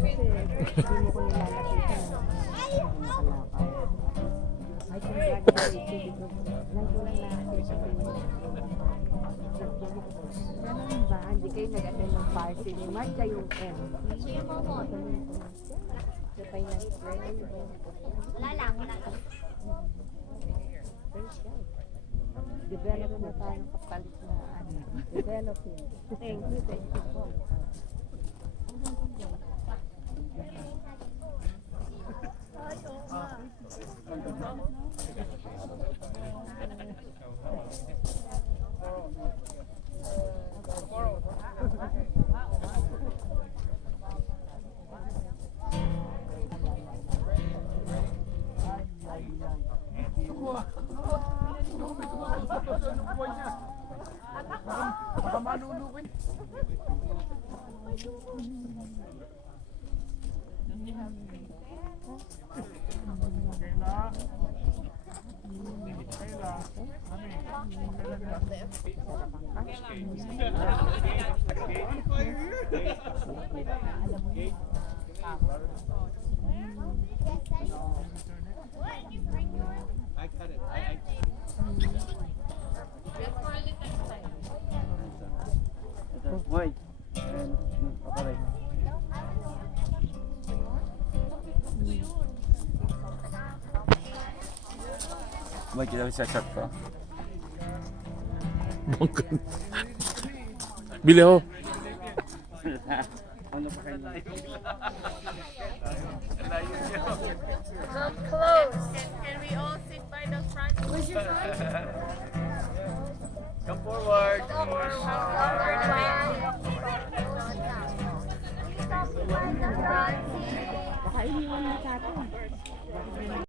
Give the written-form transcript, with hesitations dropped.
Hindi mo ko nilalapitan na nakalakay. I congratulate you because like ko lang nakakita ko yung ganun ba? Hindi kayo nag-attend ng party ni Marta yung M. Sa finance friend. Wala lang, wala lang. Develop na tayo ng kapalit na ano. Developing. Thank you po. Baka malulukin. I cut it. Wait. Okay. Wait, kita bisa shot ko. Bangkan. Bili ho. Ano pa kayo? Come close. Can we all sit by the front? Where's your front? Come forward. Forward, Baka iniwan na sa atin.